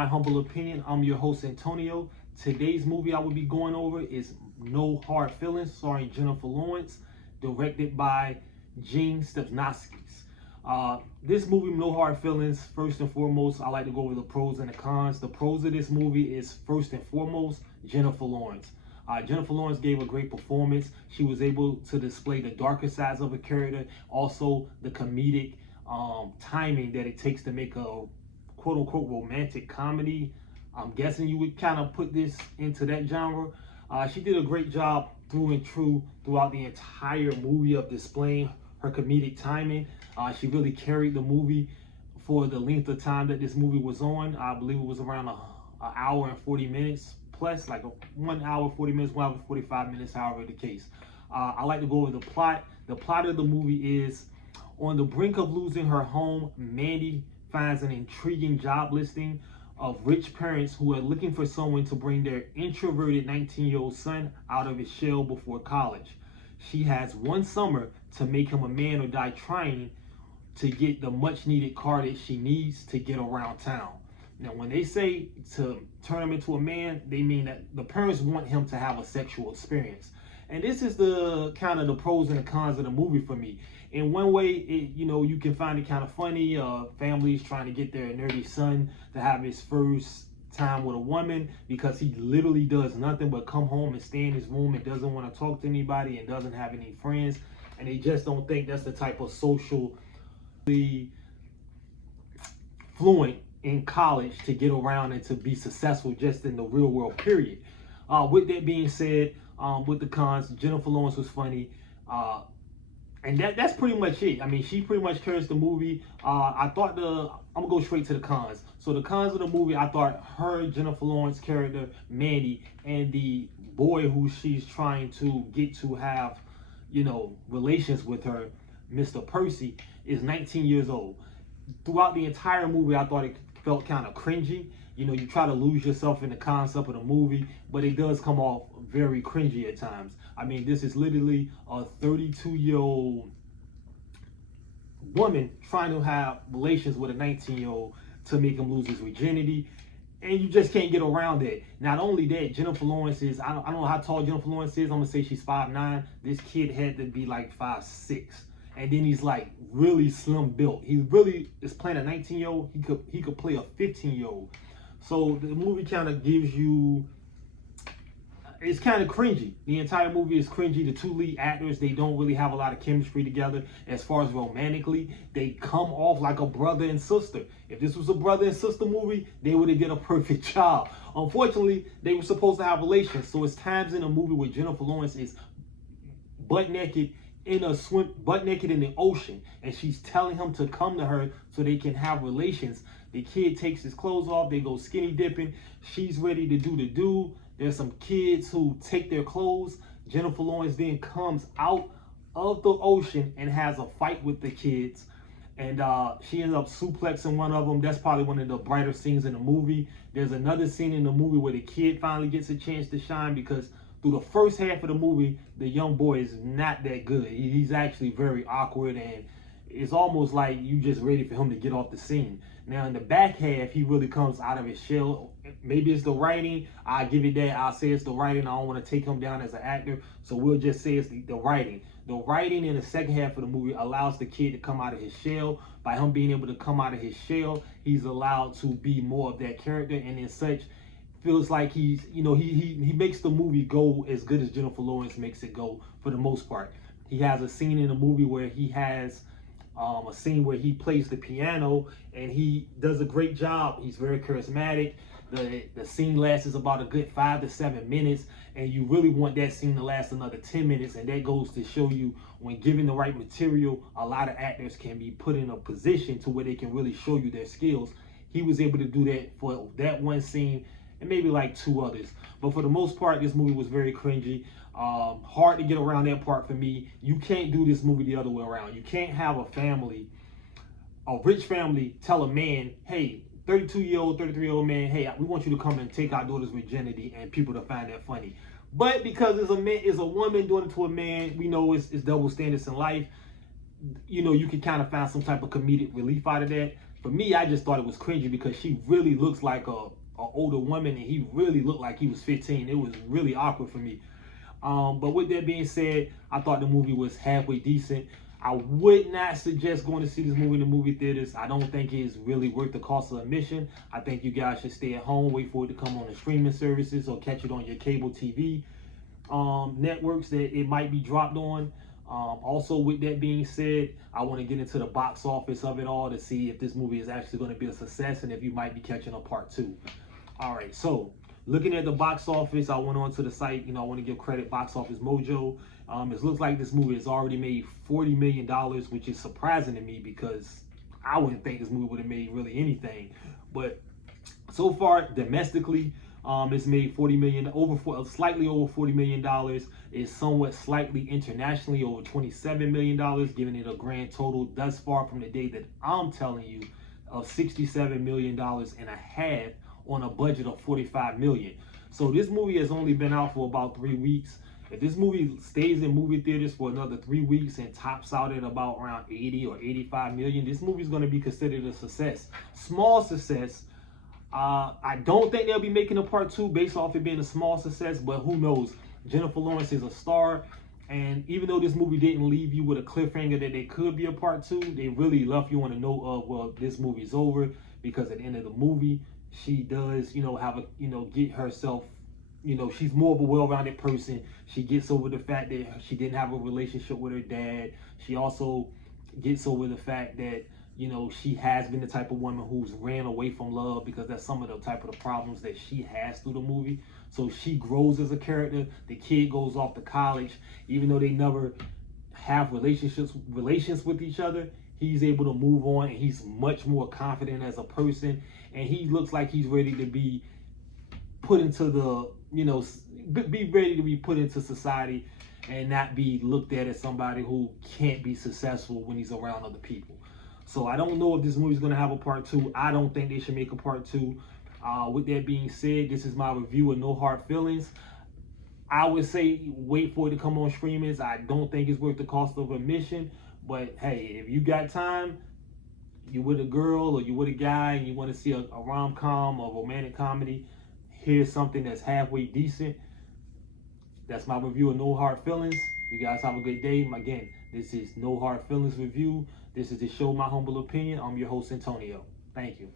my humble opinion. I'm your host, Antonio. Today's movie I will be going over is No Hard Feelings, starring Jennifer Lawrence, directed by Gene Stepnowskis. This movie, No Hard Feelings, first and foremost, I like to go over the pros and the cons. The pros of this movie is, first and foremost, Jennifer Lawrence. Jennifer Lawrence gave a great performance. She was able to display the darker sides of her character, also the comedic timing that it takes to make a quote-unquote romantic comedy. I'm guessing you would kind of put this into that genre. She did a great job through and through throughout the entire movie of displaying her comedic timing. She really carried the movie for the length of time that this movie was on. I believe it was around an hour and 40 minutes plus, like 1 hour 40 minutes, 1 hour 45 minutes, however the case. I like to go over the plot. The plot of the movie is, on the brink of losing her home, Maddie finds an intriguing job listing of rich parents who are looking for someone to bring their introverted 19-year-old son out of his shell before college. She has one summer to make him a man or die trying to get the much needed car that she needs to get around town. Now, when they say to turn him into a man, they mean that the parents want him to have a sexual experience. And this is the kind of the pros and the cons of the movie for me. In one way, you can find it kind of funny. Families trying to get their nerdy son to have his first time with a woman because he literally does nothing but come home and stay in his room and doesn't want to talk to anybody and doesn't have any friends. And they just don't think that's the type of socially fluent in college to get around and to be successful just in the real world, period. With that being said, with the cons, Jennifer Lawrence was funny. And that's pretty much it. I mean, she pretty much carries the movie. I'm gonna go straight to the cons. So the cons of the movie, I thought her, Jennifer Lawrence character, Maddie, and the boy who she's trying to get to have, relations with her, Mr. Percy, is 19 years old. Throughout the entire movie, I thought it felt kind of cringy. You try to lose yourself in the concept of the movie, but it does come off very cringy at times. I mean, this is literally a 32-year-old woman trying to have relations with a 19-year-old to make him lose his virginity. And you just can't get around that. Not only that, Jennifer Lawrence is, I don't know how tall Jennifer Lawrence is. I'm going to say she's 5'9". This kid had to be like 5'6". And then he's like really slim built. He really is playing a 19-year-old. He could play a 15-year-old. So the movie kind of gives you, it's kind of cringy. The entire movie is cringy. The two lead actors, they don't really have a lot of chemistry together as far as romantically. They come off like a brother and sister. If this was a brother and sister movie, they would have did a perfect job. Unfortunately, they were supposed to have relations. So it's times in a movie where Jennifer Lawrence is butt naked in the ocean, and she's telling him to come to her so they can have relations. The kid takes his clothes off, they go skinny dipping, she's ready to do the do. There's some kids who take their clothes. Jennifer Lawrence then comes out of the ocean and has a fight with the kids, and she ends up suplexing one of them. That's probably one of the brighter scenes in the movie. There's another scene in the movie where the kid finally gets a chance to shine, because through the first half of the movie, the young boy is not that good. He's actually very awkward, and it's almost like you just ready for him to get off the scene. Now, in the back half, he really comes out of his shell. Maybe it's the writing. I'll give it that. I'll say it's the writing. I don't want to take him down as an actor, so we'll just say it's the writing. The writing in the second half of the movie allows the kid to come out of his shell. By him being able to come out of his shell, he's allowed to be more of that character, and in such, feels like he's, he makes the movie go as good as Jennifer Lawrence makes it go for the most part. He has a scene in the movie where he has a scene where he plays the piano, and he does a great job. He's very charismatic. The scene lasts about a good 5 to 7 minutes, and you really want that scene to last another 10 minutes, and that goes to show you, when given the right material, a lot of actors can be put in a position to where they can really show you their skills. He was able to do that for that one scene, and maybe like 2 others. But for the most part, this movie was very cringy. Hard to get around that part for me. You can't do this movie the other way around. You can't have a rich family, tell a man, hey, 32-year-old, 33-year-old man, hey, we want you to come and take our daughter's virginity, and people to find that funny. But because it's a woman doing it to a man, we know it's double standards in life. You can kind of find some type of comedic relief out of that. For me, I just thought it was cringy because she really looks like a older woman, and he really looked like he was 15. It was really awkward for me. But with that being said, I thought the movie was halfway decent. I would not suggest going to see this movie in the movie theaters. I don't think it's really worth the cost of admission. I think you guys should stay at home, wait for it to come on the streaming services, or catch it on your cable TV networks that it might be dropped on. Also, with that being said, I want to get into the box office of it all to see if this movie is actually going to be a success and if you might be catching a part two. All right, so looking at the box office, I went on to the site. I want to give credit Box Office Mojo. It looks like this movie has already made $40 million, which is surprising to me because I wouldn't think this movie would have made really anything. But so far, domestically, it's made slightly over $40 million. It's somewhat slightly internationally over $27 million, giving it a grand total thus far from the day that I'm telling you of $67 million and a half on a budget of $45 million. So this movie has only been out for about 3 weeks. If this movie stays in movie theaters for another 3 weeks and tops out at about around 80 or 85 million, this movie is going to be considered a success. Small success. I don't think they'll be making a part two based off it being a small success, but who knows? Jennifer Lawrence is a star, and even though this movie didn't leave you with a cliffhanger that there could be a part two, they really left you on a note of, well, this movie's over, because at the end of the movie, she does, have a, get herself, she's more of a well-rounded person. She gets over the fact that she didn't have a relationship with her dad. She also gets over the fact that, she has been the type of woman who's ran away from love, because that's some of the type of the problems that she has through the movie. So she grows as a character. The kid goes off to college, even though they never have relations with each other. He's able to move on, and he's much more confident as a person, and he looks like he's ready to be put into the, be ready to be put into society and not be looked at as somebody who can't be successful when he's around other people. So I don't know if this movie's going to have a part two. I don't think they should make a part two. With that being said, this is my review of No Hard Feelings. I would say wait for it to come on streamings. I don't think it's worth the cost of admission. But hey, if you got time, you with a girl or you with a guy and you want to see a rom-com or romantic comedy, here's something that's halfway decent. That's my review of No Hard Feelings. You guys have a good day. Again, this is No Hard Feelings Review. This is the show, My Humble Opinion. I'm your host, Antonio. Thank you.